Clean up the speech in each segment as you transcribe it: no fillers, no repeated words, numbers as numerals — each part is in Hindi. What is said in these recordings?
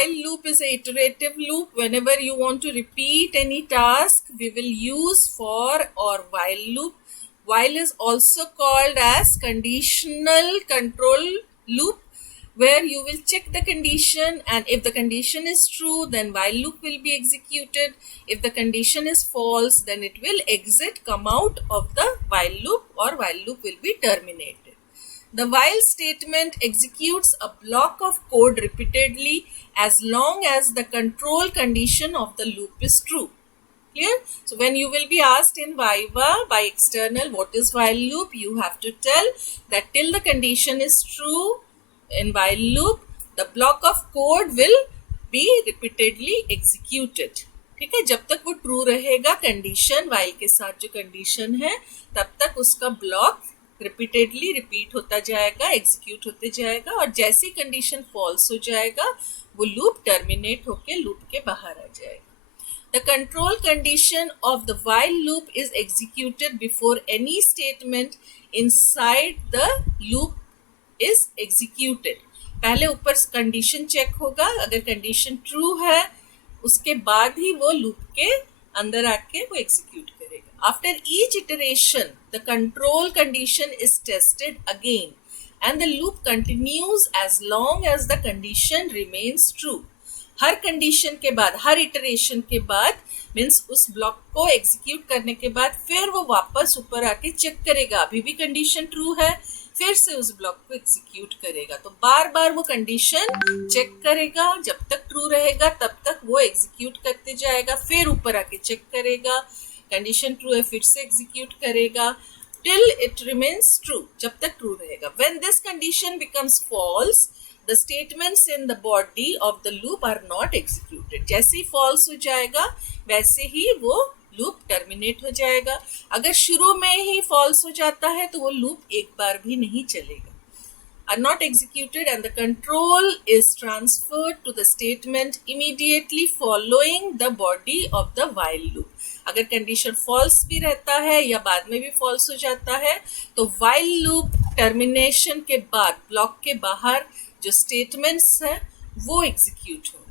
while loop is an iterative loop. Whenever you want to repeat any task, we will use for or while loop. While is also called as conditional control loop, where you will check the condition, and if the condition is true, then while loop will be executed. If the condition is false, then it will come out of the while loop, or while loop will be terminated. The while statement executes a block of code repeatedly as long as the control condition of the loop is true. Clear? So when you will be asked in Viva by external what is while loop, you have to tell that till the condition is true in while loop, the block of code will be repeatedly executed. ठीक है, जब तक वो ट्रू रहेगा कंडीशन, while के साथ जो कंडीशन है, तब तक उसका ब्लॉक रिपीटेडली रिपीट होता जाएगा, एग्जीक्यूट होते जाएगा, और जैसी कंडीशन फॉल्स हो जाएगा वो लूप टर्मिनेट होके लूप के बाहर आ जाएगा. The control condition of the while loop is executed before any statement inside the loop is executed. पहले ऊपर कंडीशन चेक होगा, अगर कंडीशन ट्रू है उसके बाद ही वो लूप के अंदर आके वो एग्जीक्यूट करेगा. After each iteration, the control condition is tested again and the loop continues as long as the condition remains true. Her condition के बाद, हर इटरेशन के बाद, मीन्स उस ब्लॉक को एग्जीक्यूट करने के बाद फिर वो वापस ऊपर आके चेक करेगा, अभी भी कंडीशन ट्रू है, फिर से उस ब्लॉक को एग्जीक्यूट करेगा. तो बार बार वो कंडीशन चेक करेगा, जब तक ट्रू रहेगा तब तक वो एग्जीक्यूट करते जाएगा, फिर ऊपर आके चेक करेगा, कंडीशन ट्रू है फिर से एग्जीक्यूट करेगा till it remains true, जब तक ट्रू रहेगा. When this condition becomes false, the statements in the body of the loop are not executed. जैसे ही false हो जाएगा वैसे ही वो loop terminate हो जाएगा. अगर शुरू में ही false हो जाता है तो वो loop एक बार भी नहीं चलेगा. Are not executed and the control is transferred to the statement immediately following the body of the while loop. अगर कंडीशन फॉल्स भी रहता है या बाद में भी फॉल्स हो जाता है तो while loop टर्मिनेशन के बाद ब्लॉक के बाहर जो स्टेटमेंट्स हैं वो एग्जीक्यूट होंगे.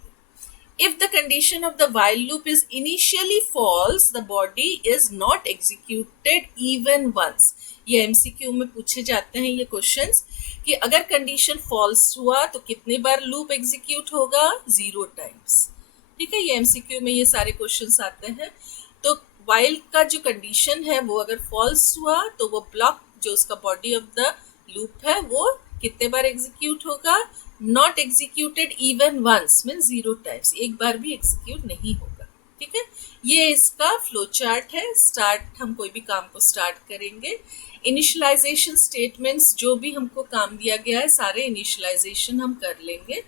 If the condition of the while loop is initially false, the body is not executed even once. ये MCQ में पूछे जाते हैं ये क्वेश्चंस कि अगर कंडीशन फॉल्स हुआ तो कितने बार लूप एग्जीक्यूट होगा? 0 टाइम्स. ठीक है, ये MCQ में ये सारे क्वेश्चंस आते हैं. तो while का जो कंडीशन है वो अगर फॉल्स हुआ तो वो ब्लॉक जो उसका बॉडी ऑफ द लूप है वो कितने बार एग्जीक्यूट होगा? Not executed even once, mean 0 times, एक बार भी एग्जीक्यूट नहीं होगा. ठीक है, ये इसका फ्लो चार्ट है. स्टार्ट, हम कोई भी काम को स्टार्ट करेंगे, इनिशियलाइजेशन स्टेटमेंट्स जो भी हमको काम दिया गया है सारे इनिशियलाइजेशन हम कर लेंगे.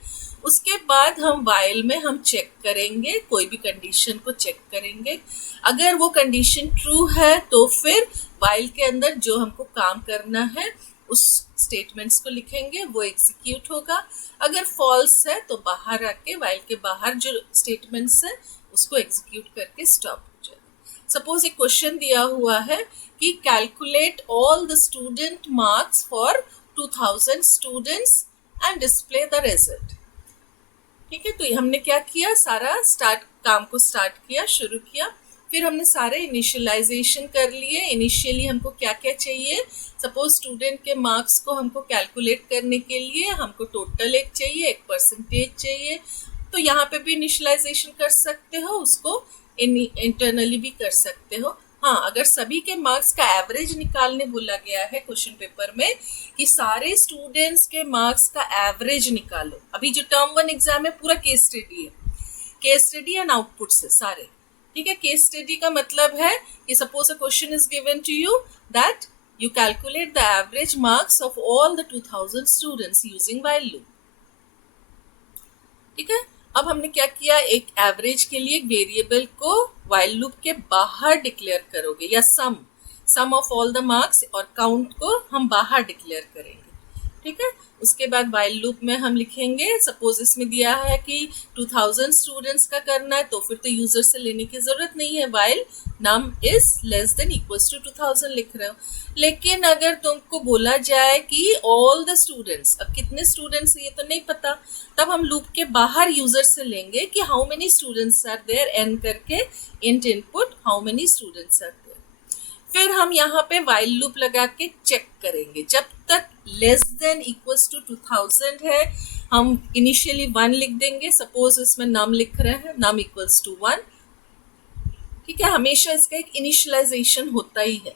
उसके बाद हम while में हम चेक करेंगे, कोई भी कंडीशन को चेक करेंगे. अगर वो कंडीशन ट्रू है तो फिर while के अंदर जो हमको काम करना है उस स्टेटमेंट्स को लिखेंगे, वो एग्जीक्यूट होगा. अगर फॉल्स है तो बाहर आके while के बाहर जो स्टेटमेंट्स है उसको एग्जीक्यूट करके स्टॉप हो जाएगा. सपोज एक क्वेश्चन दिया हुआ है कि calculate all the student marks for 2000 students and display the result. ठीक है, तो हमने क्या किया, सारा काम को स्टार्ट किया, शुरू किया, फिर हमने सारे इनिशियलाइजेशन कर लिए. इनिशियली हमको क्या क्या चाहिए, सपोज स्टूडेंट के मार्क्स को हमको कैलकुलेट करने के लिए हमको टोटल एक चाहिए, एक परसेंटेज चाहिए. तो यहाँ पे भी इनिशियलाइजेशन कर सकते हो, उसको इंटरनली भी कर सकते हो. हाँ, अगर सभी के मार्क्स का एवरेज निकालने बोला गया है क्वेश्चन पेपर में कि सारे स्टूडेंट्स के मार्क्स का एवरेज निकालो. अभी जो टर्म 1 एग्जाम है पूरा केस स्टडी है, केस स्टडी एंड आउटपुट से सारे. ठीक है, केस स्टडी का मतलब है कि suppose a question is given to you that you calculate the average marks of all the 2000 students using while loop. ठीक है, अब हमने क्या किया, एक एवरेज के लिए वेरिएबल को व्हाइल लूप के बाहर डिक्लेयर करोगे, या सम ऑफ ऑल द मार्क्स और काउंट को हम बाहर डिक्लेयर करेंगे. ठीक है। उसके बाद वाइल लूप में हम लिखेंगे, सपोज इसमें दिया है कि 2000 स्टूडेंट्स का करना है, तो फिर तो यूजर से लेने की जरूरत नहीं है, while num is less than equals to 2000 लिख रहे हो। लेकिन अगर तुमको बोला जाए कि ऑल द स्टूडेंट्स, अब कितने स्टूडेंट्स ये तो नहीं पता, तब हम लूप के बाहर यूजर से लेंगे कि how many students are there, n करके int input how many students are there. फिर हम यहाँ पे वाइल लूप लगा के चेक करेंगे, जब तक लेस देन इक्वल्स टू 2000 है हम इनिशियली 1 लिख देंगे। सपोज इसमें नम लिख रहे हैं, नम इक्वल्स टू 1, ठीक है। हमेशा इसका एक इनिशियलाइजेशन होता ही है,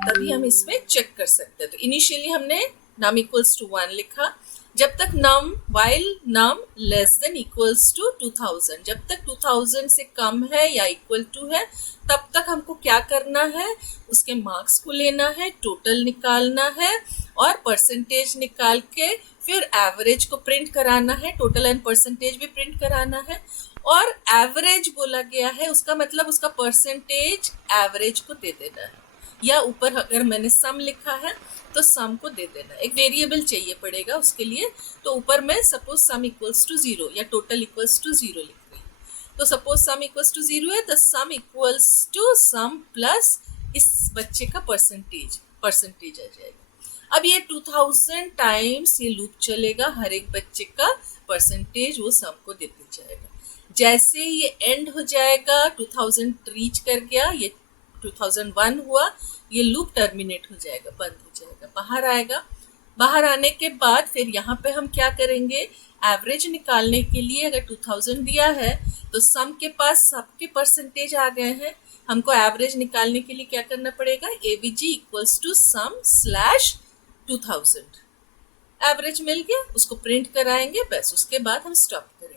तभी हम इसमें चेक कर सकते हैं। तो इनिशियली हमने नम इक्वल्स टू 1 लिखा, जब तक num while num less than equals to 2000, जब तक 2000 से कम है या इक्वल टू है तब तक हमको क्या करना है, उसके मार्क्स को लेना है, टोटल निकालना है और परसेंटेज निकाल के फिर एवरेज को प्रिंट कराना है, टोटल एंड परसेंटेज भी प्रिंट कराना है। और एवरेज बोला गया है, उसका मतलब उसका परसेंटेज एवरेज को दे देना है, या ऊपर अगर मैंने सम लिखा है तो सम को दे देना। एक वेरिएबल चाहिए पड़ेगा उसके लिए, तो ऊपर मैं सपोज सम इक्वल्स टू 0 या टोटल इक्वल्स टू 0 लिख रही हूँ। तो सपोज सम इक्वल्स टू 0 है तो sum equals to sum plus इस बच्चे का परसेंटेज आ जाएगा। अब ये 2000 टाइम्स ये लूप चलेगा, हर एक बच्चे का परसेंटेज वो सम को देते जाएगा। जैसे ये एंड हो जाएगा, 2000 रीच कर गया, ये 2001 हुआ, ये लूप टर्मिनेट हो जाएगा, बंद हो जाएगा, बाहर आएगा। बाहर आने के बाद फिर यहाँ पे हम क्या करेंगे, एवरेज निकालने के लिए अगर 2000 दिया है तो सम के पास सबके परसेंटेज आ गए हैं, हमको एवरेज निकालने के लिए क्या करना पड़ेगा, AVG equals to sum slash 2000। Average मिल गया, उसको प्रिंट कराएंगे, बस उसके बाद हम स्टॉप करेंगे।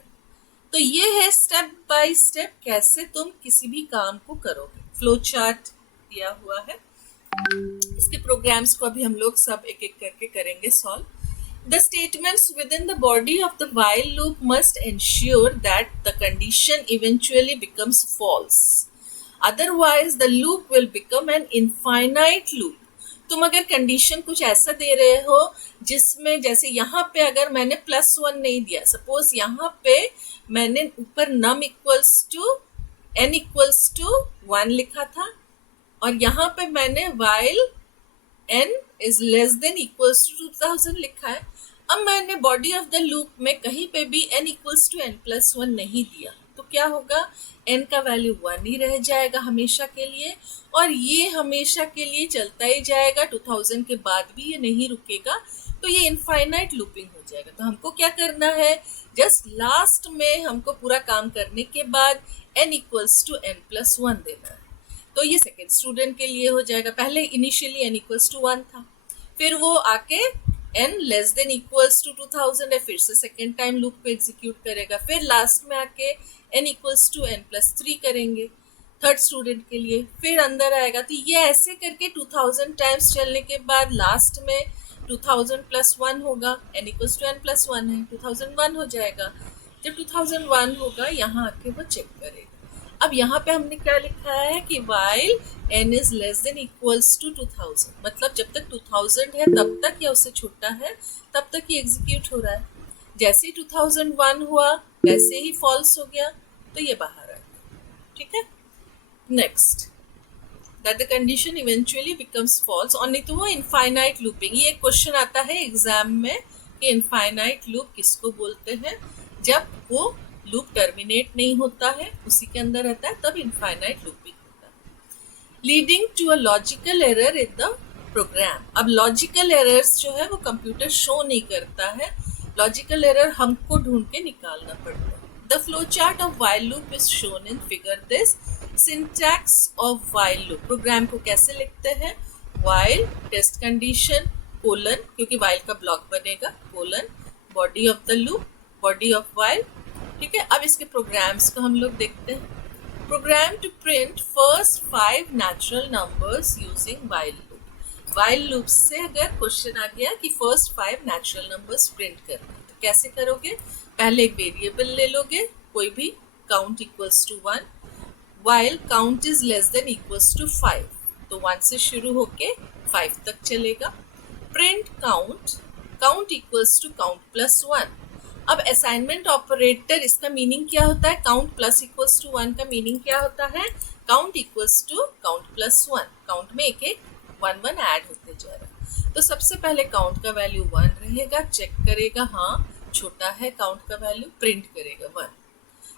तो ये है स्टेप बाय स्टेप कैसे तुम किसी भी काम को करोगे। फ्लो चार्ट दिया हुआ है, इसके प्रोग्राम्स को अभी हम लोग सब एक एक करके करेंगे solve. The statements within the body of the while loop must ensure that the condition eventually becomes false. Otherwise, the loop will become an infinite loop. तुम अगर कंडीशन कुछ ऐसा दे रहे हो जिसमें, जैसे यहाँ पे अगर मैंने +1 नहीं दिया, सपोज यहाँ पे मैंने ऊपर num equals to n equals to 1 लिखा था और यहाँ पे मैंने while n is less than equals to 2000 लिखा है। अब मैंने बॉडी ऑफ द लूप में कहीं पे भी n इक्वल्स टू n+1 नहीं दिया, तो क्या होगा, n का वैल्यू 1 ही रह जाएगा हमेशा के लिए, और ये हमेशा के लिए चलता ही जाएगा, 2000 के बाद भी ये नहीं रुकेगा, तो ये इनफाइनाइट लूपिंग हो जाएगा। तो हमको क्या करना है, जस्ट लास्ट में हमको पूरा काम करने के बाद n इक्वल्स टू n+1 देना है। तो ये सेकेंड स्टूडेंट के लिए हो जाएगा, पहले इनिशियली n इक्वल्स टू 1 था, फिर वो आके n less than equals to 2000 है, फिर से सेकेंड टाइम लूप को एग्जीक्यूट करेगा, फिर लास्ट में आके n इक्वल्स टू n+3 करेंगे थर्ड स्टूडेंट के लिए, फिर अंदर आएगा। तो ये ऐसे करके 2000 टाइम्स चलने के बाद लास्ट में 2000+1 होगा, n इक्वल्स टू n+1 है, 2001 हो जाएगा। जब 2001 होगा यहाँ आके वो चेक करेगा। अब यहाँ पे हमने क्या लिखा है कि while n is less than equals to 2000, मतलब जब तक 2000 है तब तक या उससे छोटा है तब तक ये एग्जीक्यूट हो रहा है। जैसे ही 2001 हुआ वैसे ही फॉल्स हो गया, तो ये बाहर आ गया, ठीक है। Next, that the condition eventually becomes false, और नहीं तो वो इनफाइनाइट लूपिंग। ये क्वेश्चन आता है एग्जाम में कि इनफाइनाइट लूप किसको बोलते हैं, जब वो लूप टर्मिनेट नहीं होता है, उसी के अंदर रहता है, तब इनफाइनाइट लूपिंग होता है। Leading to a logical error in the program. अब लॉजिकल एरर्स जो है वो कंप्यूटर शो नहीं करता है, लॉजिकल एरर हमको ढूंढ के निकालना पड़ता है। The flow chart of while loop is shown in figure this. Syntax of while loop, program को कैसे लिखते हैं, व्हाइल टेस्ट कंडीशन कोलन, क्योंकि व्हाइल का ब्लॉक बनेगा, colon body of the loop, body of while, ठीक है। अब इसके प्रोग्राम्स को हम लोग देखते हैं। Program to print first 5 natural numbers using while loop. While loop से अगर क्वेश्चन आ गया कि फर्स्ट 5 नेचुरल नंबर्स प्रिंट करना है, तो कैसे करोगे, पहले एक वेरिएबल ले लोगे कोई भी, count equals to 1, while count is less than equals to 5, तो 1 से शुरू होके 5 तक चलेगा। Print count, count equals to count plus one. अब असाइनमेंट ऑपरेटर, इसका मीनिंग क्या होता है? Count plus equals to one का मीनिंग क्या होता है? Count equals to count plus one. Count में एक एक वन वन ऐड होते जा रहा है। तो सबसे पहले काउंट का वैल्यू वन रहेगा, चेक करेगा हाँ छोटा है काउंट का वैल्यू, प्रिंट करेगा वन।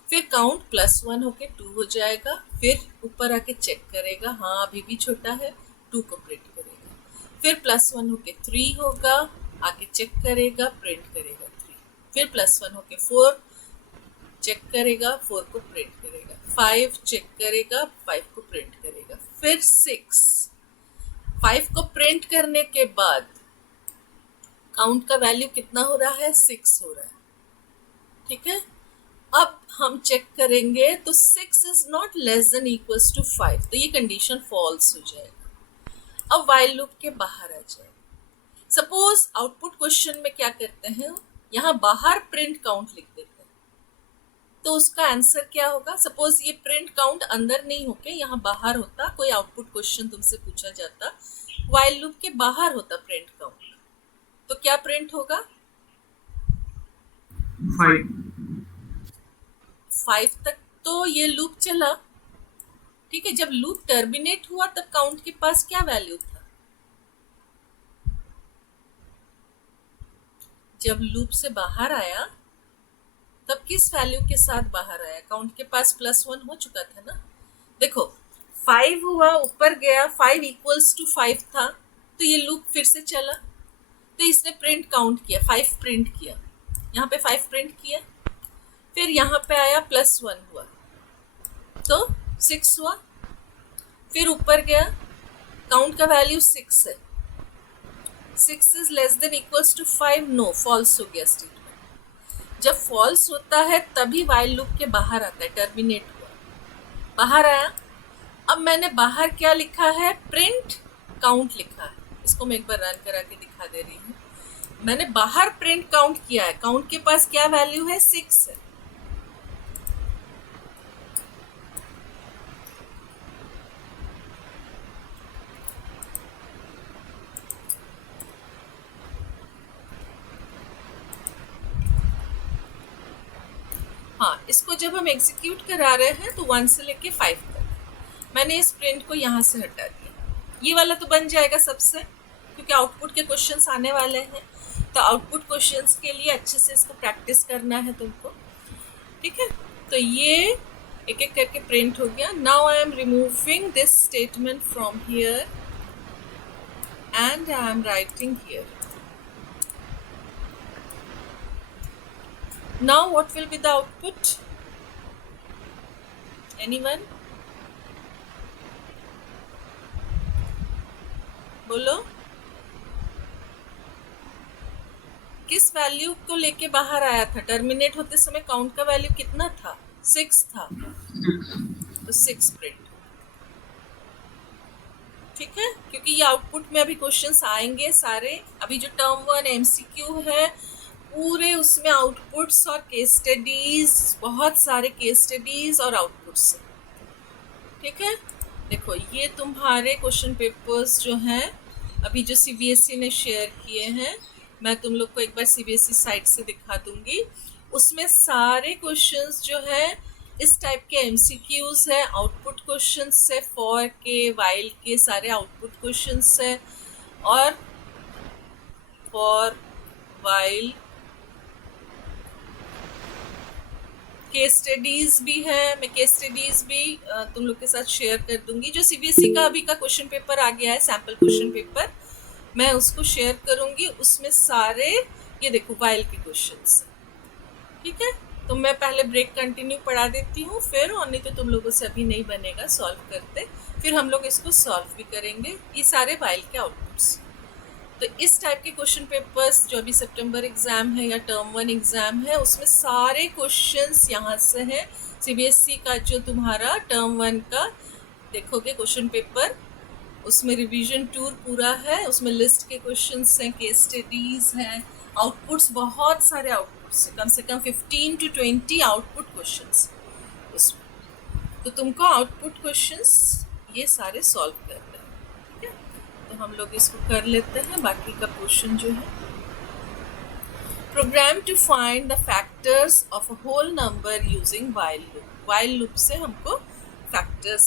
फिर काउंट प्लस वन होके टू हो जाएगा, फिर ऊपर आके चेक करेगा हाँ अभी भी छोटा है, टू को प्रिंट करेगा। फिर प्लस वन होके थ्री होगा, आके चेक करेगा, प्रिंट करेगा थ्री। फिर प्लस वन होके फोर, चेक करेगा, फोर को प्रिंट करेगा। फाइव चेक करेगा, फाइव को प्रिंट करेगा। फिर सिक्स, फाइव को प्रिंट करने के बाद काउंट का वैल्यू कितना हो रहा है? सिक्स हो रहा है, ठीक है। अब हम चेक करेंगे तो six is not less than equals to five, तो ये कंडीशन फॉल्स हो जाएगा। अब व्हाइल लूप के बाहर आ जाए। सपोज आउटपुट क्वेश्चन में क्या करते हैं, यहाँ बाहर प्रिंट काउंट लिख देते हैं, तो उसका आंसर क्या होगा? सपोज ये प्रिंट काउंट अंदर नहीं होके यहाँ बाहर होता, कोई आउटपुट क्वेश्चन तुमसे पूछा जाता, व्हाइल लूप के बाहर होता प्रिंट काउंट, तो क्या प्रिंट होगा? फाइव तक तो ये लूप चला, ठीक है। जब लूप टर्मिनेट हुआ तब काउंट के पास क्या वैल्यू था? जब लूप से बाहर आया तब किस वैल्यू के साथ बाहर आया? काउंट के पास प्लस वन हो चुका था ना। देखो फाइव हुआ, ऊपर गया, फाइव इक्वल्स टू फाइव था, तो ये लूप फिर से चला, तो इसने प्रिंट काउंट किया, फाइव प्रिंट किया, यहाँ पे फाइव प्रिंट किया। फिर यहाँ पे आया प्लस वन हुआ तो सिक्स हुआ। फिर ऊपर गया, काउंट का वैल्यू सिक्स है, six is less than equals to five, no false हो गया स्टेटमेंट। जब फॉल्स होता है तभी व्हाइल लूप के बाहर आता है, टर्मिनेट हुआ, बाहर आया। अब मैंने बाहर क्या लिखा है? प्रिंट काउंट लिखा है। इसको मैं एक बार रन करा के दिखा दे रही हूँ। मैंने बाहर प्रिंट काउंट किया है, काउंट के पास क्या वैल्यू है? सिक्स है। हाँ, इसको जब हम एग्जीक्यूट करा रहे हैं तो वन से लेके फाइव तक मैंने इस प्रिंट को यहाँ से हटा दिया। ये वाला तो बन जाएगा सबसे, क्योंकि आउटपुट के क्वेश्चंस आने वाले हैं, तो आउटपुट क्वेश्चंस के लिए अच्छे से इसको प्रैक्टिस करना है तुमको, ठीक है। तो ये एक एक करके प्रिंट हो गया। Now I am removing this statement from here and I am writing here. Now what will be the output? Anyone? बोलो, किस वैल्यू को लेके बाहर आया था? टर्मिनेट होते समय काउंट का वैल्यू कितना था? सिक्स था, तो सिक्स प्रिंट, ठीक है। क्योंकि ये आउटपुट में अभी क्वेश्चंस आएंगे सारे। अभी जो टर्म वन एमसीक्यू है पूरे उसमें आउटपुट्स और केस स्टडीज, बहुत सारे केस स्टडीज और आउटपुट्स, ठीक है। देखो ये तुम्हारे क्वेश्चन पेपर्स जो हैं अभी जो सीबीएसई ने शेयर किए हैं, मैं तुम लोग को एक बार सीबीएसई साइट से दिखा दूंगी। उसमें सारे क्वेश्चंस जो है इस टाइप के एमसीक्यूज है, आउटपुट क्वेश्चंस है, फॉर के व्हाइल के सारे आउटपुट क्वेश्चंस है, और फॉर व्हाइल केस स्टडीज भी है। मैं केस स्टडीज भी तुम लोग के साथ शेयर कर दूंगी। जो सीबीएसई का अभी का क्वेश्चन पेपर आ गया है, सैम्पल क्वेश्चन पेपर, मैं उसको शेयर करूंगी। उसमें सारे ये देखो व्हाइल के क्वेश्चंस, ठीक है। तो मैं पहले ब्रेक कंटिन्यू पढ़ा देती हूँ, फिर और नहीं तो तुम लोगों से अभी नहीं बनेगा सॉल्व करते, फिर हम लोग इसको सॉल्व भी करेंगे। ये सारे व्हाइल के आउटपुट्स, तो इस टाइप के क्वेश्चन पेपर्स जो अभी सितंबर एग्जाम है या टर्म वन एग्जाम है, उसमें सारे क्वेश्चंस यहाँ से हैं। सीबीएसई का जो तुम्हारा टर्म वन का देखोगे क्वेश्चन पेपर, उसमें रिवीजन टूर पूरा है, उसमें लिस्ट के क्वेश्चंस हैं, केस स्टडीज हैं, आउटपुट्स, बहुत सारे आउटपुट्स, कम से कम 15 to 20 आउटपुट क्वेश्चंस उसमें। तो तुमको आउटपुट क्वेश्चंस ये सारे सॉल्व करना है, ठीक है। तो हम लोग इसको कर लेते हैं, बाकी का क्वेश्चन जो है। Program to find the factors of a whole number using while loop. While loop से हमको फैक्टर्स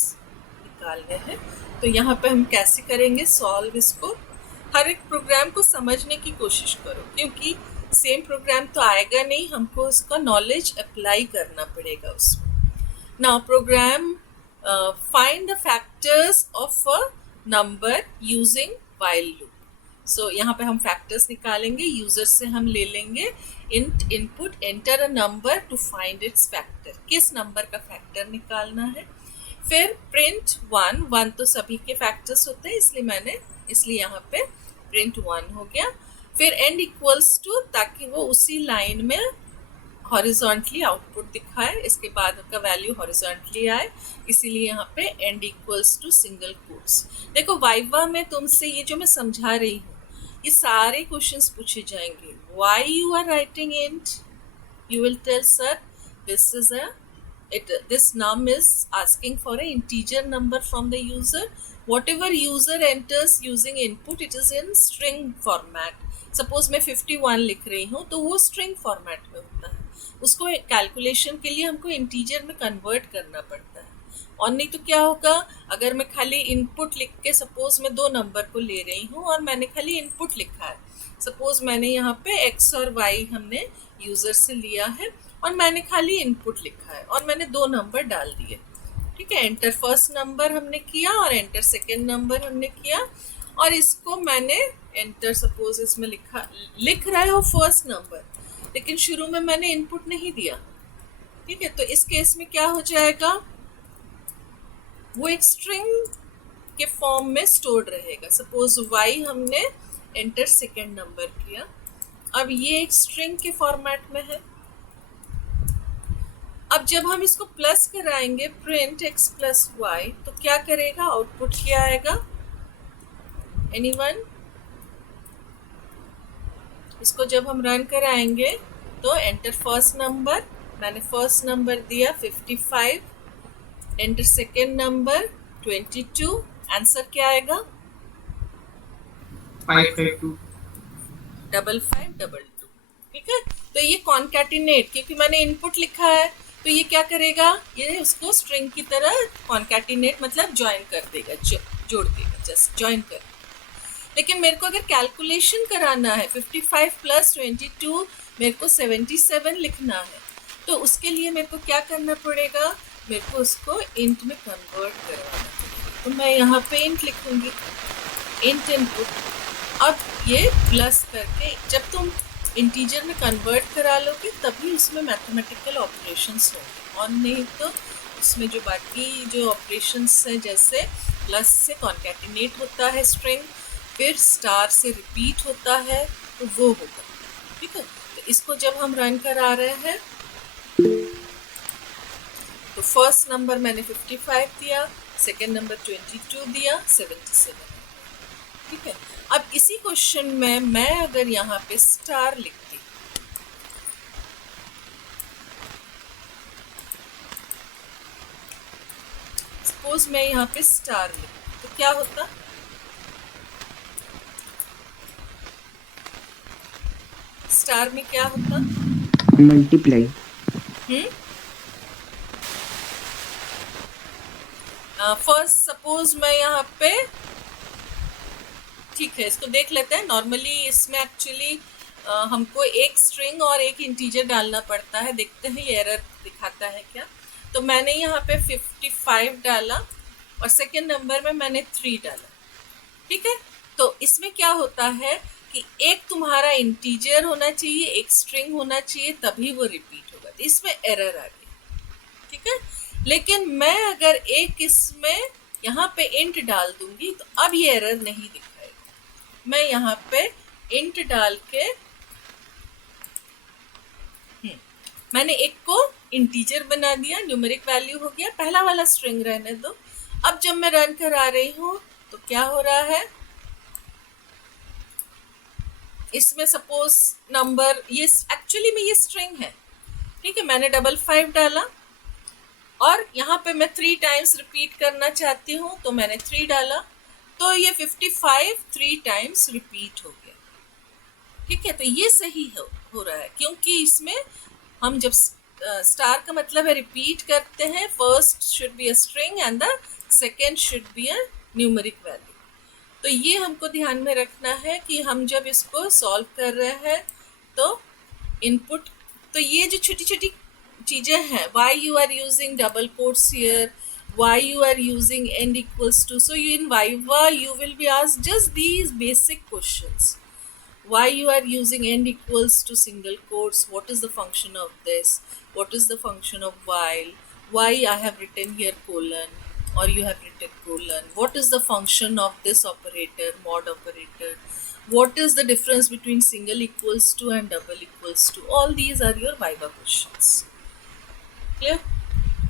निकालने हैं। तो यहाँ पे हम कैसे करेंगे सॉल्व इसको। हर एक प्रोग्राम को समझने की कोशिश करो, क्योंकि सेम प्रोग्राम तो आएगा नहीं, हमको उसका नॉलेज अप्लाई करना पड़ेगा उसमें। Now program find the factors of a number using while loop. So यहाँ पे हम फैक्टर्स निकालेंगे। यूजर से हम ले लेंगे int input enter a number two find its factor. किस नंबर का फैक्टर निकालना है। फिर प्रिंट वन तो सभी के फैक्टर्स होते हैं, इसलिए यहाँ पे प्रिंट 1 हो गया। फिर एंड इक्वल्स टू, ताकि वो उसी लाइन में हॉरिजॉन्टली आउटपुट दिखाए, इसके बाद का वैल्यू हॉरिजॉन्टली आए, इसीलिए यहाँ पे end equals to single quotes. देखो वाइवा में तुमसे ये जो मैं समझा रही हूँ, ये सारे क्वेश्चंस पूछे जाएंगे। Why you are writing int, you will tell sir this num is asking for an integer number from the user. Whatever user enters using input, it is in string format. Suppose मैं 51 लिख रही हूँ तो वो string format में होता है, उसको कैलकुलेशन के लिए हमको इंटीजर में कन्वर्ट करना पड़ता है। और नहीं तो क्या होगा, अगर मैं खाली इनपुट लिख के, सपोज मैं 2 नंबर को ले रही हूँ और मैंने खाली इनपुट लिखा है, सपोज मैंने यहाँ पे x और y हमने यूजर से लिया है और मैंने खाली इनपुट लिखा है और मैंने 2 नंबर डाल दिए, ठीक है। एंटर फर्स्ट नंबर हमने किया और एंटर सेकेंड नंबर हमने किया, और इसको मैंने एंटर, सपोज इसमें लिख रहे हो फर्स्ट नंबर, लेकिन शुरू में मैंने इनपुट नहीं दिया, ठीक है। तो इस केस में क्या हो जाएगा, वो एक स्ट्रिंग के फॉर्म में स्टोर्ड रहेगा। सपोज y हमने एंटर सेकेंड नंबर किया, अब ये एक स्ट्रिंग के फॉर्मेट में है। अब जब हम इसको प्लस कराएंगे प्रिंट x प्लस वाई, तो क्या करेगा, आउटपुट क्या आएगा, एनीवन। इसको जब हम रन कराएंगे तो एंटर फर्स्ट नंबर, मैंने फर्स्ट नंबर दिया 55, एंटर सेकेंड नंबर 22, आंसर क्या आएगा 552 5522, ठीक है। तो ये कॉन्कैटिनेट, क्योंकि मैंने इनपुट लिखा है तो ये क्या करेगा, ये उसको स्ट्रिंग की तरह कॉन्कैटिनेट मतलब ज्वाइन कर देगा, जोड़ देगा, जस्ट ज्वाइन कर। लेकिन मेरे को अगर कैलकुलेशन कराना है 55 प्लस 22 मेरे को 77 लिखना है, तो उसके लिए मेरे को क्या करना पड़ेगा, मेरे को उसको इंट में कन्वर्ट करना है। तो मैं यहाँ पे इंट लिखूंगी, इंट इनपुट। अब ये प्लस करके जब तुम इंटीजर में कन्वर्ट करा लोगे तभी उसमें मैथमेटिकल ऑपरेशंस होंगे, और नहीं तो उसमें जो बाकी जो ऑपरेशंस हैं, जैसे प्लस से कॉन्कैटिनेट होता है स्ट्रिंग, फिर स्टार से रिपीट होता है, तो वो होगा, ठीक है। तो इसको जब हम रन करा रहे हैं तो फर्स्ट नंबर मैंने 55 दिया, सेकेंड नंबर 22 दिया, 77, ठीक है। अब इसी क्वेश्चन में मैं अगर यहाँ पे स्टार लिखती, सपोज मैं यहाँ पे स्टार लिखती, तो क्या होता, स्टार में क्या होता, मल्टीप्लाई। फर्स्ट सपोज मैं यहाँ पे, ठीक है, इसको देख लेते हैं। नॉर्मली इसमें एक्चुअली हमको एक स्ट्रिंग और एक इंटीजर डालना पड़ता है, देखते हैं ये एरर दिखाता है क्या। तो मैंने यहाँ पे 55 डाला और सेकेंड नंबर में मैंने 3 डाला, ठीक है। तो इसमें क्या होता है कि एक तुम्हारा इंटीजर होना चाहिए, एक स्ट्रिंग होना चाहिए, तभी वो रिपीट होगा, तो इसमें एरर आ गई, ठीक है। लेकिन मैं अगर एक इसमें यहाँ पे इंट डाल दूंगी तो अब ये एरर नहीं दिखाएगा। मैं यहाँ पे इंट डाल के मैंने एक को इंटीजर बना दिया, न्यूमेरिक वैल्यू हो गया, पहला वाला स्ट्रिंग रहने दो। अब जब मैं रन करा रही हूँ तो क्या हो रहा है, इसमें सपोज नंबर, ये एक्चुअली में ये स्ट्रिंग है, ठीक है। मैंने 55 डाला और यहाँ पे मैं 3 टाइम्स रिपीट करना चाहती हूँ, तो मैंने 3 डाला, तो ये 55 3 टाइम्स रिपीट हो गया। ठीक है, तो ये सही हो रहा है, क्योंकि इसमें हम जब स्टार का मतलब है रिपीट करते हैं, first should be a string and the second should be a numeric value. तो ये हमको ध्यान में रखना है कि हम जब इसको सॉल्व कर रहे हैं तो इनपुट, तो ये जो छोटी छोटी चीज़ें हैं, why you are using double quotes here, why you are using and equals to, so you in Viva you will be asked just these basic questions. Why you are using and equals to single quotes, what is the function of this, what is the function of while, why I have written here colon or you have written colon, what is the function of this operator, mod operator, what is the difference between single equals to and double equals to. All these are your Viva questions. Clear?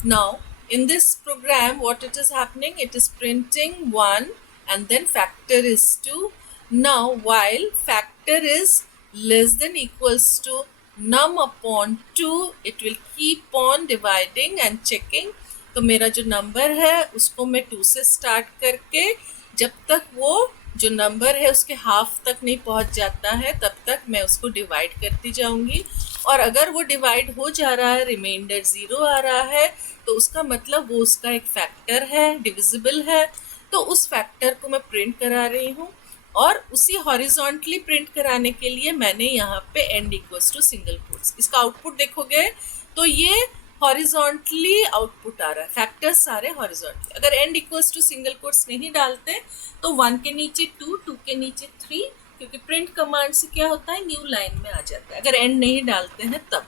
Now in this program what it is happening, it is printing 1 and then factor is 2. Now while factor is less than equals to num upon 2, it will keep on dividing and checking. तो मेरा जो नंबर है उसको मैं 2 से स्टार्ट करके जब तक वो जो नंबर है उसके हाफ तक नहीं पहुंच जाता है तब तक मैं उसको डिवाइड करती जाऊंगी, और अगर वो डिवाइड हो जा रहा है, रिमाइंडर 0 आ रहा है, तो उसका मतलब वो उसका एक फैक्टर है, डिविजिबल है, तो उस फैक्टर को मैं प्रिंट करा रही हूँ। और उसी हॉरिजॉन्टली प्रिंट कराने के लिए मैंने यहाँ पे end equals to single quotes, इसका आउटपुट देखोगे तो ये हॉरिजॉन्टली आउटपुट आ रहा है, फैक्टर्स सारे हॉरिजॉन्टली। अगर end equals to single quotes नहीं डालते तो 1 के नीचे 2, 2 के नीचे 3, क्योंकि प्रिंट कमांड से क्या होता है, न्यू लाइन में आ जाता है, अगर एंड नहीं डालते हैं तब।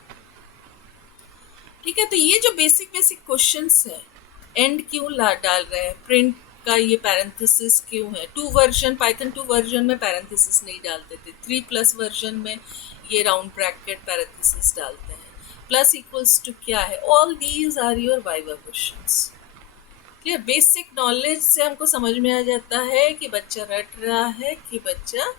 ठीक है, तो ये जो बेसिक क्वेश्चंस है, एंड क्यों डाल रहे हैं, प्रिंट का ये पैरेंथेसिस क्यों है, 2 वर्जन, पाइथन 2 वर्जन में पैरेंथेसिस नहीं डालते थे, 3+ वर्जन में ये राउंड ब्रैकेट पैरेंथेसिस डालते हैं, प्लस इक्वल्स टू क्या है, all these are your viva questions. Clear? Basic knowledge से हमको समझ में आ जाता है कि बच्चा रट रहा है कि बच्चा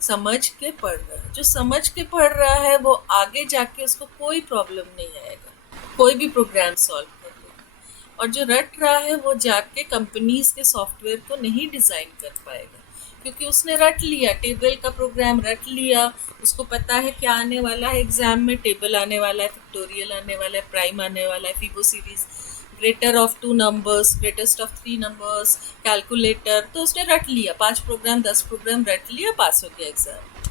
समझ के पढ़ रहा है। जो समझ के पढ़ रहा है वो आगे जाके उसको कोई प्रॉब्लम नहीं आएगा, कोई भी प्रोग्राम सॉल्व कर लेगा, और जो रट रहा है वो जाके कंपनीज के सॉफ्टवेयर को नहीं डिज़ाइन कर पाएगा, क्योंकि उसने रट लिया, टेबल का प्रोग्राम रट लिया, उसको पता है क्या आने वाला है एग्जाम में, टेबल आने वाला है, फैक्टोरियल आने वाला है, प्राइम आने वाला है, fibo series, greater of 2 numbers, greatest of 3 numbers, calculator, तो उसने रट लिया, 5 प्रोग्राम 10 प्रोग्राम रट लिया, पास हो गया एग्जाम।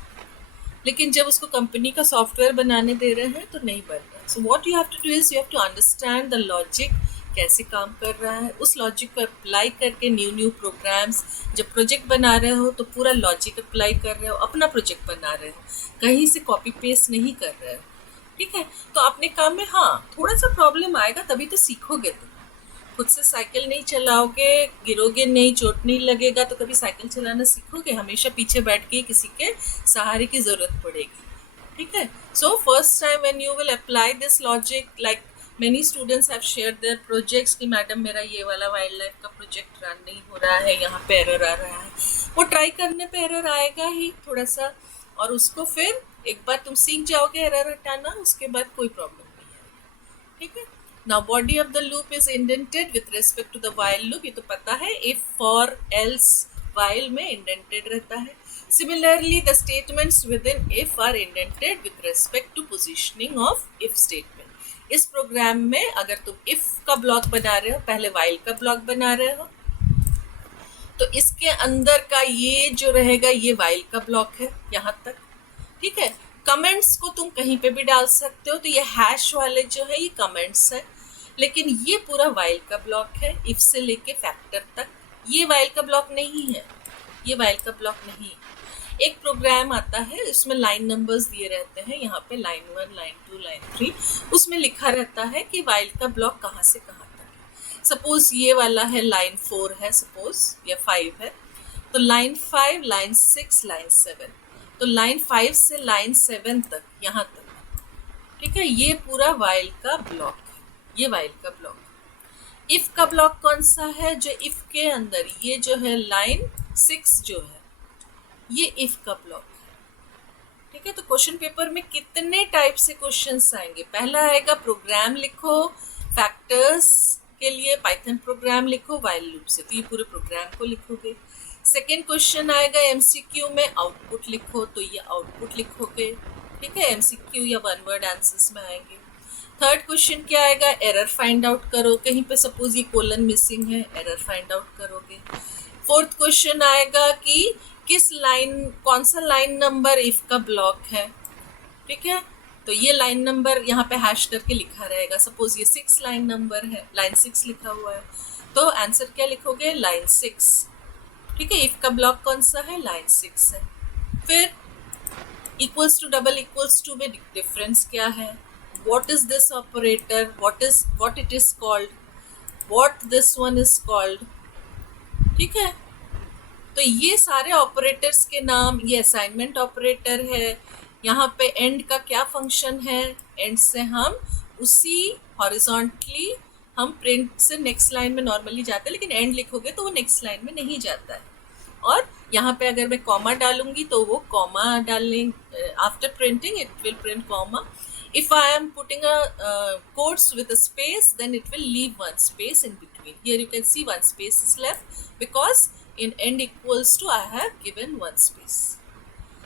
लेकिन जब उसको कंपनी का सॉफ्टवेयर बनाने दे रहे हैं तो नहीं बन रहा। So what you have to do is you have to understand the logic, कैसे काम कर रहा है, उस लॉजिक को अप्लाई करके न्यू प्रोग्राम्स, जब प्रोजेक्ट बना रहे हो तो पूरा लॉजिक अप्लाई कर रहे हो, अपना प्रोजेक्ट बना रहे हो, कहीं से कॉपी पेस्ट नहीं कर रहे हो। ठीक है, तो अपने काम में हाँ थोड़ा सा प्रॉब्लम आएगा, तभी तो सीखोगे तुम। खुद से साइकिल नहीं चलाओगे, गिरोगे नहीं, चोट नहीं लगेगा, तो कभी साइकिल चलाना सीखोगे? हमेशा पीछे बैठ के किसी के सहारे की ज़रूरत पड़ेगी। ठीक है, so first time when you will apply this logic, like many students have share their projects कि मैडम मेरा ये वाला वाइल्ड लाइफ का प्रोजेक्ट रन नहीं हो रहा है, यहाँ पे एरर आ रहा है। वो ट्राई करने पे एरर आएगा ही थोड़ा सा, और उसको फिर एक बार तुम सीख जाओगे एरर हटाना, उसके बाद कोई प्रॉब्लम नहीं आएगी। ठीक है, now body of the loop is indented with respect to the while loop, ये तो पता है, इफ, फॉर, एल्स, वाइल में इंडेंटेड रहता है। Similarly the statements within if are indented with respect to positioning of if statement. इस प्रोग्राम में अगर तुम इफ का ब्लॉक बना रहे हो, पहले वाइल का ब्लॉक बना रहे हो, तो इसके अंदर का ये जो रहेगा ये वाइल का ब्लॉक है यहाँ तक। ठीक है, कमेंट्स को तुम कहीं पे भी डाल सकते हो, तो ये हैश वाले जो है ये कमेंट्स है, लेकिन ये पूरा वाइल का ब्लॉक है, इफ से लेके फैक्टर तक। ये वाइल का ब्लॉक नहीं है, ये वाइल का ब्लॉक नहीं है। एक प्रोग्राम आता है, उसमें लाइन नंबर्स दिए रहते हैं, यहाँ पे लाइन 1, लाइन 2, लाइन 3, उसमें लिखा रहता है कि वाइल का ब्लॉक कहाँ से कहाँ तक है। सपोज ये वाला है लाइन 4 है, सपोज या 5 है, तो लाइन 5, लाइन 6, लाइन 7, तो लाइन 5 से लाइन 7 तक, यहाँ तक। ठीक है, ये पूरा वाइल का ब्लॉक है, ये वाइल का ब्लॉक। इफ का ब्लॉक कौन सा है, जो इफ के अंदर ये जो है लाइन 6 जो है ये इफ का ब्लॉक है। ठीक है, तो क्वेश्चन पेपर में कितने टाइप से क्वेश्चंस आएंगे? पहला आएगा प्रोग्राम लिखो, फैक्टर्स के लिए पाइथन प्रोग्राम लिखो वाइल लूप से, तो ये पूरे प्रोग्राम को लिखोगे। सेकेंड क्वेश्चन आएगा एमसीक्यू में, आउटपुट लिखो, तो ये आउटपुट लिखोगे, ठीक है, एमसीक्यू या वन वर्ड आंसर्स में आएंगे। थर्ड क्वेश्चन क्या आएगा, एरर फाइंड आउट करो, कहीं पे सपोज ये कोलन मिसिंग है, एरर फाइंड आउट करोगे। फोर्थ क्वेश्चन आएगा कि किस लाइन, कौन सा लाइन नंबर इफ का ब्लॉक है, ठीक है, तो ये लाइन नंबर यहाँ पे हैश करके लिखा रहेगा। सपोज ये 6 लाइन नंबर है, लाइन 6 लिखा हुआ है, तो आंसर क्या लिखोगे, लाइन 6, ठीक है। इफ का ब्लॉक कौन सा है, लाइन 6 है। फिर equals to double equals to में डिफरेंस क्या है, what is this operator, what it is called, what this one is called, ठीक है। तो ये सारे ऑपरेटर्स के नाम, ये असाइनमेंट ऑपरेटर है, यहाँ पे एंड का क्या फंक्शन है, एंड से हम उसी हॉरिजॉन्टली हम प्रिंट से नेक्स्ट लाइन में नॉर्मली जाते हैं, लेकिन एंड लिखोगे तो वो नेक्स्ट लाइन में नहीं जाता है। और यहाँ पे अगर मैं कॉमा डालूंगी तो वो कॉमा डालने, after printing it will print comma. If I am putting a quotes with a space, then it will leave one space in between. Here you can see one space is left because in end equals to I have given one space.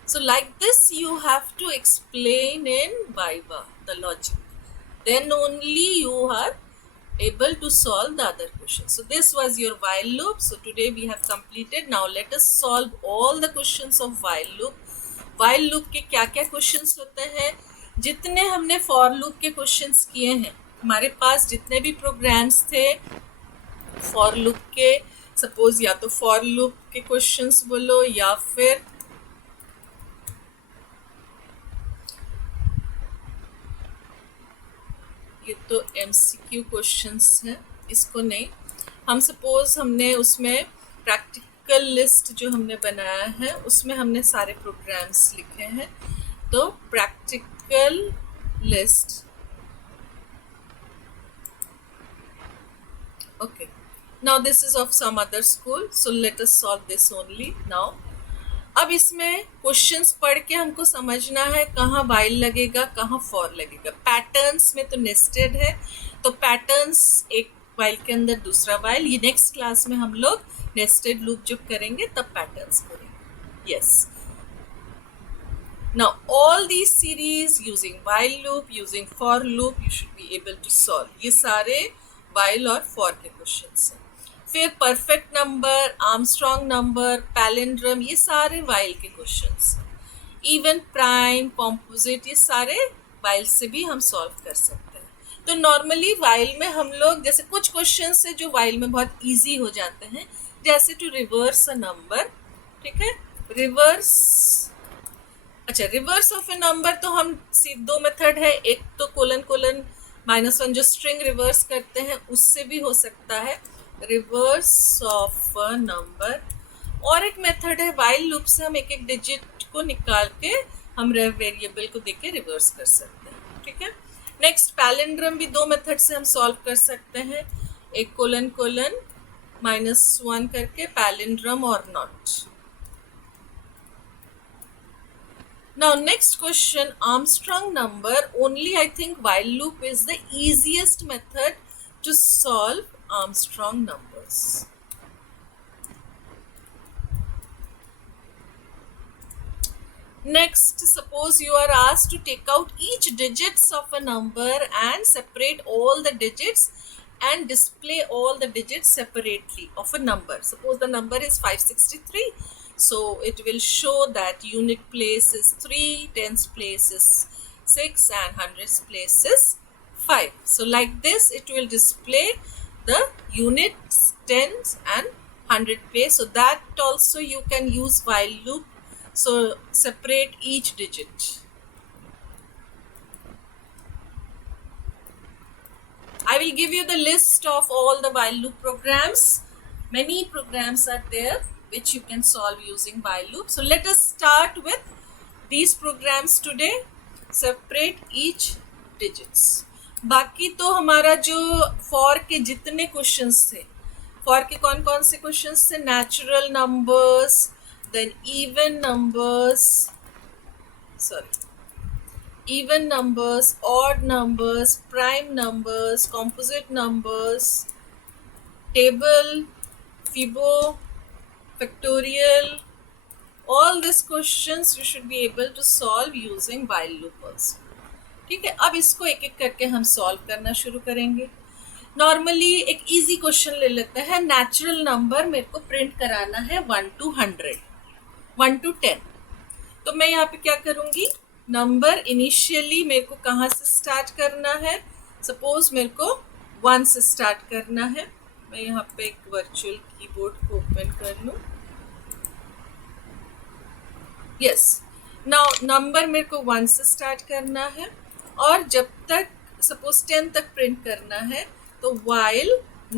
So like this you have to explain in Viva the logic. Then only you are able to solve the other questions. So this was your while loop. So today we have completed. Now let us solve all the questions of while loop. While loop के क्या क्या questions होते हैं, जितने हमने फॉर लूप के क्वेश्चंस किए हैं, हमारे पास जितने भी प्रोग्राम्स थे फॉर लूप के, सपोज या तो फॉर लूप के क्वेश्चंस बोलो या फिर ये तो एमसीक्यू क्वेश्चंस हैं, इसको नहीं, हम सपोज हमने उसमें प्रैक्टिकल लिस्ट जो हमने बनाया है उसमें हमने सारे प्रोग्राम्स लिखे हैं, तो practical list, okay, now this is of some other school, so let us solve this only now. अब इसमें क्वेश्चंस पढ़ के हमको समझना है कहाँ वाइल लगेगा, कहाँ फॉर लगेगा। पैटर्न्स में तो नेस्टेड है, तो पैटर्न्स एक वाइल के अंदर दूसरा वाइल, ये नेक्स्ट क्लास में हम लोग नेस्टेड लूप जब करेंगे तब पैटर्न्स करेंगे। Yes, now all these series using while loop, using for loop, you should be able to solve. ये सारे while और for के क्वेश्चंस हैं। फिर परफेक्ट नंबर, आर्मस्ट्रॉन्ग नंबर, पैलिंड्रम, ये सारे वाइल के क्वेश्चंस हैं। इवन, प्राइम, कॉम्पोजिट, ये सारे वाइल से भी हम सॉल्व कर सकते हैं। तो नॉर्मली वाइल में हम लोग जैसे कुछ क्वेश्चंस है जो वाइल में बहुत इजी हो जाते हैं, जैसे टू रिवर्स अ नंबर, ठीक है, रिवर्स, अच्छा रिवर्स ऑफ ए नंबर तो हम दो मेथड है, एक तो कोलन कोलन -1 जो स्ट्रिंग रिवर्स करते हैं उससे भी हो सकता है रिवर्स ऑफ अ नंबर, और एक मेथड है वाइल लूप से हम एक एक डिजिट को निकाल के हम वेरिएबल को देके रिवर्स कर सकते हैं, ठीक है। नेक्स्ट पैलिंड्रम भी दो मेथड से हम सॉल्व कर सकते हैं, एक कोलन कोलन -1 करके पैलिंड्रम और not. Now next question, Armstrong number, only I think while loop is the easiest method to solve Armstrong numbers. Next, suppose you are asked to take out each digits of a number and separate all the digits and display all the digits separately of a number. Suppose the number is 563. So it will show that unit place is 3, tens place is 6 and hundreds place is 5. So like this it will display the units, tens and hundred place. So that also you can use while loop. So separate each digit. I will give you the list of all the while loop programs. Many programs are there which you can solve using while loop. So let us start with these programs today. Separate each digits. बाकी तो हमारा जो फॉर के जितने क्वेश्चंस थे, फॉर के कौन कौन से क्वेश्चंस थे, natural numbers, then even numbers, even numbers, odd numbers, prime numbers, composite numbers, table, Fibo, factorial, all these questions you should be able to solve using while loop also. ठीक है, अब इसको एक एक करके हम सॉल्व करना शुरू करेंगे. नॉर्मली एक इजी क्वेश्चन ले लेते हैं. नेचुरल नंबर मेरे को प्रिंट कराना है 1 to 100, 1 to 10. तो मैं यहाँ पे क्या करूँगी, नंबर इनिशियली मेरे को कहाँ से स्टार्ट करना है. सपोज मेरे को 1 से स्टार्ट करना है. मैं यहाँ पे एक वर्चुअल कीबोर्ड को ओपन कर लूँ. यस, नाउ नंबर मेरे को 1 से स्टार्ट करना है और जब तक सपोज 10 तक प्रिंट करना है तो while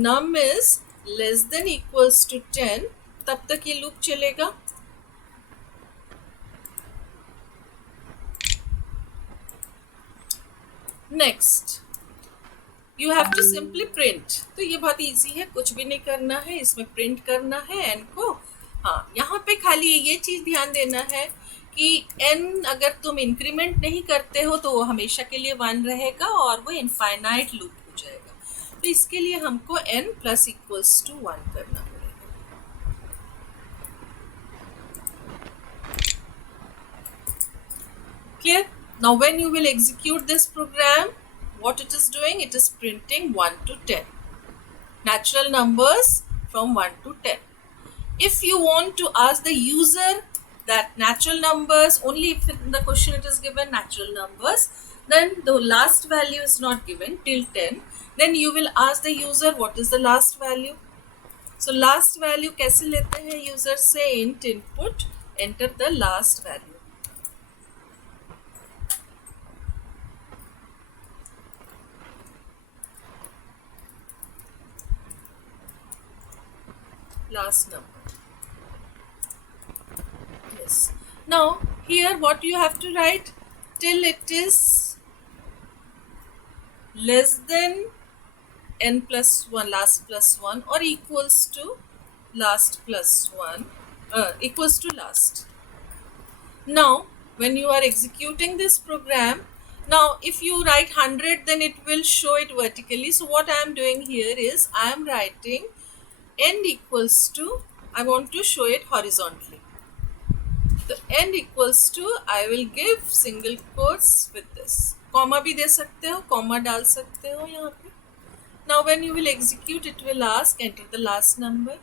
num is less than equals to 10 तब तक ये लूप चलेगा. Next you have to simply print. तो ये बहुत इजी है, कुछ भी नहीं करना है, इसमें प्रिंट करना है n को. हाँ, यहाँ पे खाली ये चीज ध्यान देना है कि n अगर तुम इंक्रीमेंट नहीं करते हो तो वो हमेशा के लिए 1 रहेगा और वो इनफाइनाइट लूप हो जाएगा. तो इसके लिए हमको n प्लस इक्वल्स टू 1 करना पड़ेगा. Clear? Now when you will execute this program, what it is doing, it is printing 1 to 10 natural numbers from 1 to 10. If you want to ask the user that natural numbers, only if in the question it is given natural numbers, then the last value is not given till 10, then you will ask the user what is the last value. So last value कैसे लेते हैं user से, int input enter the last value. Last number. Yes. Now here what you have to write, till it is less than n plus 1, last plus 1, or equals to last plus 1, equals to last. Now when you are executing this program, now if you write 100 then it will show it vertically. So what I am doing here is I am writing n equals to, I want to show it horizontally. तो n equals to, I will give single quotes with this. Comma भी दे सकते हो, कॉमा डाल सकते हो यहाँ पे. Now when you will execute, it will ask enter the last number.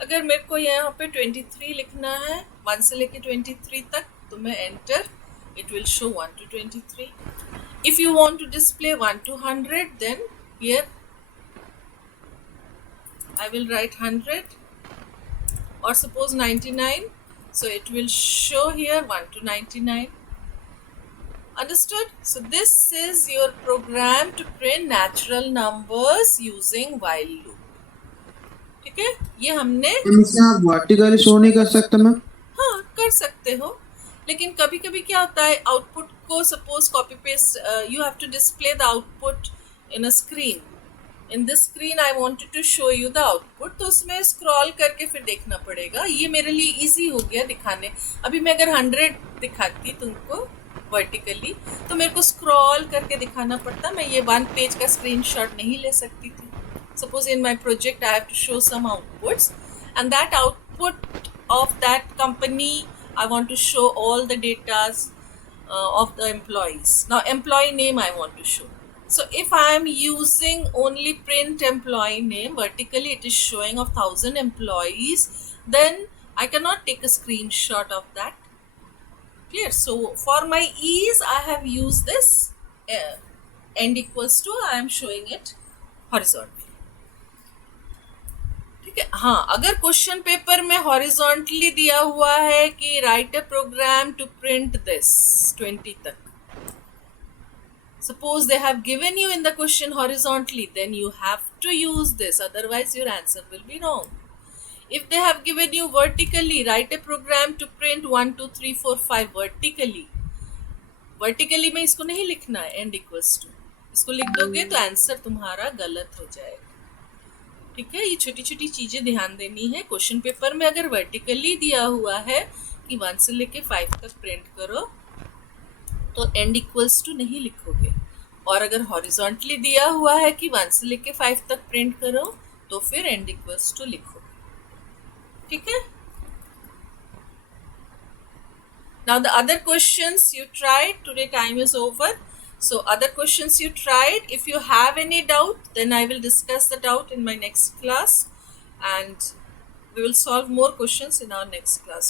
अगर मेरे को यहाँ पे 23 लिखना है 1 से लेके 23 तक, तो मैं enter, it will show 1 to 23. If you want to display 1 to 100, then here I will write 100 or suppose 99. So it will show here 1 to 99. Understood? So this is your program to print natural numbers using while loop. ठीक है, ये हमने. आप वर्टिकली शो नहीं कर सकते मैम? हाँ, कर सकते हो, लेकिन कभी कभी क्या होता है, आउटपुट को suppose copy paste, you have to display the output in a screen. In this screen I wanted to show you the output, तो उसमें स्क्रॉल करके फिर देखना पड़ेगा. ये मेरे लिए इजी हो गया दिखाने. अभी मैं अगर 100 दिखाती तुमको वर्टिकली तो मेरे को स्क्रॉल करके दिखाना पड़ता. मैं ये 1 पेज का स्क्रीनशॉट नहीं ले सकती थी. Suppose in my project I have to show some outputs and that output of that company I want to show all the datas of the employees. Now employee name I want to show. So if I am using only print employee name, vertically it is showing of 1000 employees, then I cannot take a screenshot of that. Clear? So for my ease I have used this end equals to, I am showing it horizontally. ठीक है. हाँ, अगर क्वेश्चन पेपर में हॉरिजॉन्टली दिया हुआ है कि write a program to print this 20 तक, suppose they have given you in the question horizontally, then you have to use this, otherwise your answer will be wrong. If they have given you vertically, write a program to print 1 2 3 4 5 vertically में इसको नहीं लिखना है end equals to, इसको लिख दोगे तो आंसर तुम्हारा गलत हो जाएगा. ठीक है, ये छोटी छोटी चीजें ध्यान देनी है. क्वेश्चन पेपर में अगर वर्टिकली दिया हुआ है कि 1 से लेके 5 तक प्रिंट करो तो एंड इक्वल्स टू नहीं लिखोगे, और अगर हॉरिजॉन्टली दिया हुआ है कि 1 से लेके 5 तक प्रिंट करो तो फिर एंड इक्वल्स टू लिखोगे. ठीक है. Now the other questions you tried, today time is over. So other questions you tried, if you have any doubt, then I will discuss the doubt in my next class, and we will solve more questions in our next class.